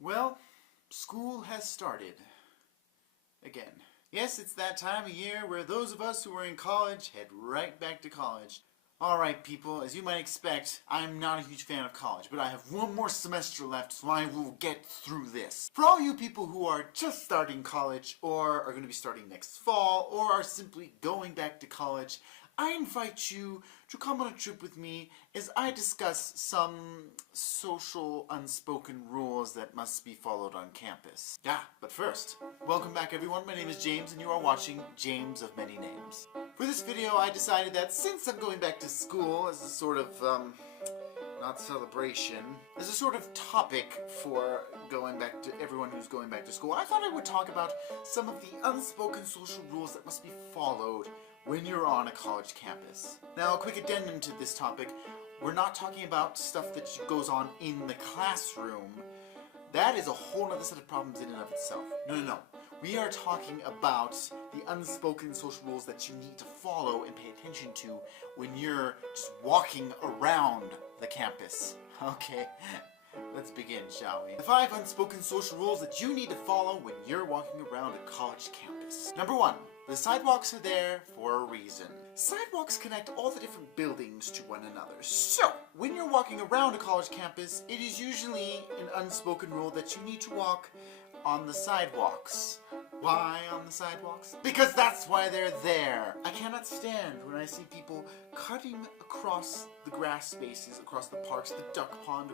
Well, school has started. Again. Yes, it's that time of year where those of us who are in college head right back to college. Alright people, as you might expect, I'm not a huge fan of college, but I have one more semester left, so I will get through this. For all you people who are just starting college, or are going to be starting next fall, or are simply going back to college, I invite you to come on a trip with me as I discuss some social unspoken rules that must be followed on campus. But first, welcome back everyone, my name is James and you are watching James of Many Names. For this video I decided that since I'm going back to school as a sort of, not celebration, as a sort of topic for going back to everyone who's going back to school, I thought I would talk about some of the unspoken social rules that must be followed when you're on a college campus. Now, a quick addendum to this topic, we're not talking about stuff that goes on in the classroom. That is a whole other set of problems in and of itself. No. We are talking about the unspoken social rules that you need to follow and pay attention to when you're just walking around the campus. Okay, let's begin, shall we? The 5 unspoken social rules that you need to follow when you're walking around a college campus. Number 1. The sidewalks are there for a reason. Sidewalks connect all the different buildings to one another. So, when you're walking around a college campus, it is usually an unspoken rule that you need to walk on the sidewalks. Why on the sidewalks? Because that's why they're there. I cannot stand when I see people cutting across the grass spaces, across the parks, the duck pond,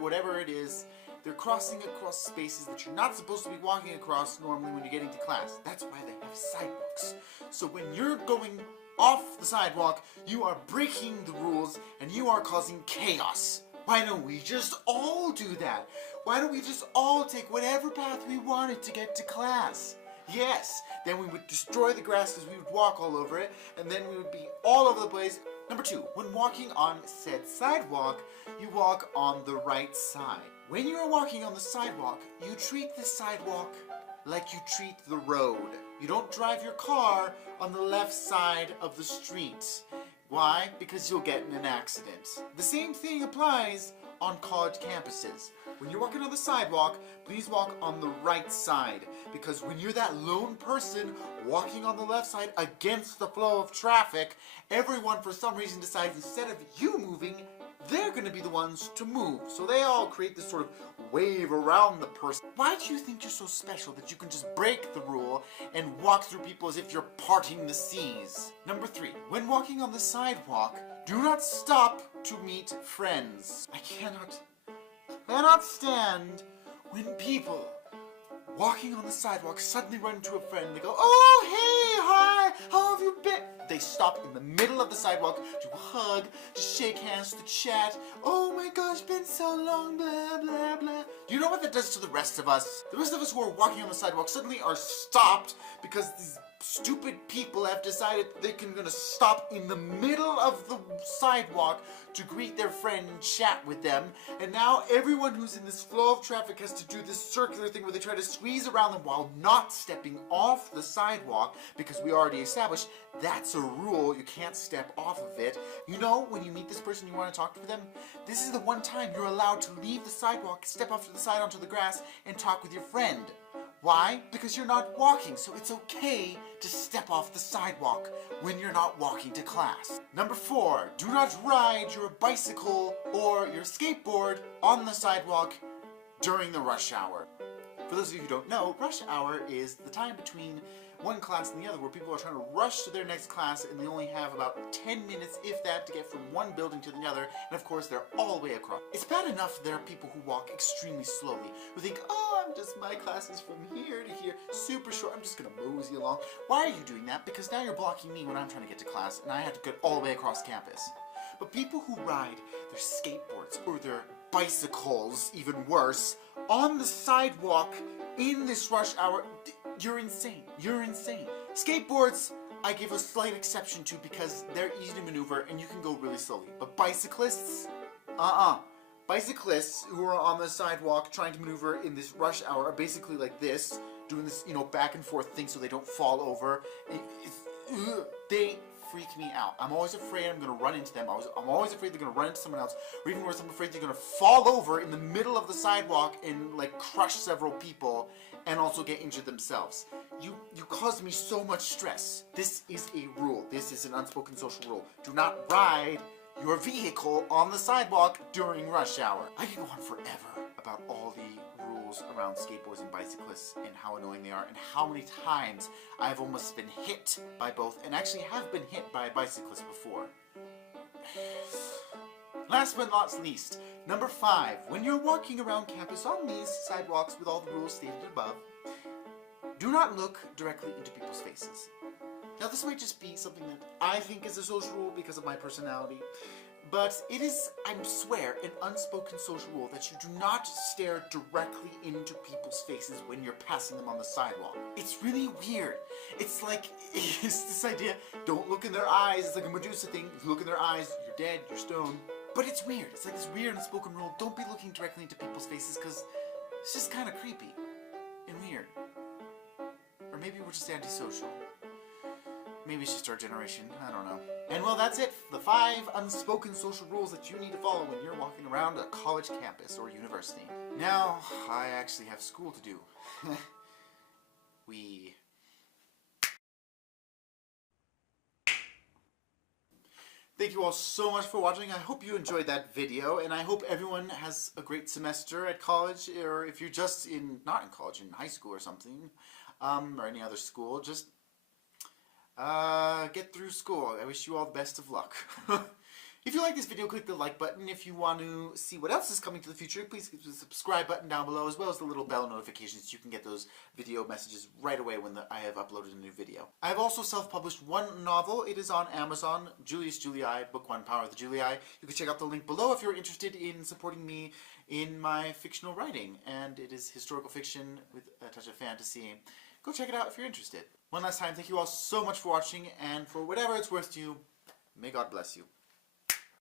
whatever it is. They're crossing across spaces that you're not supposed to be walking across normally when you're getting to class. That's why they have sidewalks. So when you're going off the sidewalk, you are breaking the rules and you are causing chaos. Why don't we just all do that? Why don't we just all take whatever path we wanted to get to class? Yes, then we would destroy the grass because we would walk all over it, and then we would be all over the place. Number 2, when walking on said sidewalk, you walk on the right side. When you are walking on the sidewalk, you treat the sidewalk like you treat the road. You don't drive your car on the left side of the street. Why? Because you'll get in an accident. The same thing applies on college campuses. When you're walking on the sidewalk, please walk on the right side. Because when you're that lone person walking on the left side against the flow of traffic, everyone for some reason decides instead of you moving, they're going to be the ones to move. So they all create this sort of wave around the person. Why do you think you're so special that you can just break the rule and walk through people as if you're parting the seas? Number 3, when walking on the sidewalk, do not stop to meet friends. I cannot stand when people walking on the sidewalk suddenly run into a friend and they go, "Oh, hey, hi, how have you been?" They stop in the middle of the sidewalk to hug, to shake hands, to chat. "Oh my gosh, been so long, blah, blah, blah." Do you know what that does to the rest of us? The rest of us who are walking on the sidewalk suddenly are stopped because these stupid people have decided they're gonna stop in the middle of the sidewalk to greet their friend and chat with them. And now everyone who's in this flow of traffic has to do this circular thing where they try to squeeze around them while not stepping off the sidewalk, because we already established that's a rule. You can't step off of it. You know, when you meet this person you want to talk to them, this is the one time you're allowed to leave the sidewalk, step off to the side onto the grass, and talk with your friend. Why? Because you're not walking, so it's okay to step off the sidewalk when you're not walking to class. Number 4, do not ride your bicycle or your skateboard on the sidewalk during the rush hour. For those of you who don't know, rush hour is the time between one class and the other where people are trying to rush to their next class and they only have about 10 minutes, if that, to get from one building to the other, and of course they're all the way across. It's bad enough there are people who walk extremely slowly, who think, "Oh, my class is from here to here, super short, I'm just gonna mosey along." Why are you doing that? Because now you're blocking me when I'm trying to get to class and I have to get all the way across campus. But people who ride their skateboards or their bicycles, even worse, on the sidewalk in this rush hour, you're insane. You're insane. Skateboards, I give a slight exception to because they're easy to maneuver and you can go really slowly. But bicyclists, Bicyclists who are on the sidewalk trying to maneuver in this rush hour are basically like this, doing this, back and forth thing so they don't fall over. They freak me out. I'm always afraid I'm going to run into them. I'm always afraid they're going to run into someone else. Or even worse, I'm afraid they're going to fall over in the middle of the sidewalk and like crush several people and also get injured themselves. You caused me so much stress. This is a rule. This is an unspoken social rule. Do not ride your vehicle on the sidewalk during rush hour. I could go on forever about all the rules around skateboards and bicyclists and how annoying they are and how many times I've almost been hit by both and actually have been hit by a bicyclist before. Last but not least, number 5. When you're walking around campus on these sidewalks with all the rules stated above, do not look directly into people's faces. Now this might just be something that I think is a social rule because of my personality, but it is, I swear, an unspoken social rule that you do not stare directly into people's faces when you're passing them on the sidewalk. It's really weird. It's like, it's this idea, don't look in their eyes. It's like a Medusa thing. If you look in their eyes, you're dead, you're stoned. But it's weird. It's like this weird unspoken rule. Don't be looking directly into people's faces because it's just kind of creepy and weird. Or maybe we're just antisocial. Maybe it's just our generation. I don't know. And well, that's it. The 5 unspoken social rules that you need to follow when you're walking around a college campus or university. Now, I actually have school to do. Thank you all so much for watching. I hope you enjoyed that video, and I hope everyone has a great semester at college, or if you're just not in college, in high school or something, or any other school, just get through school. I wish you all the best of luck. If you like this video, click the like button. If you want to see what else is coming to the future, please click the subscribe button down below, as well as the little bell notifications so you can get those video messages right away when I have uploaded a new video. I have also self-published one novel. It is on Amazon, Julius Julii, Book 1, Power of the Julii. You can check out the link below if you're interested in supporting me in my fictional writing. And it is historical fiction with a touch of fantasy. Go check it out if you're interested. One last time, thank you all so much for watching, and for whatever it's worth to you, may God bless you.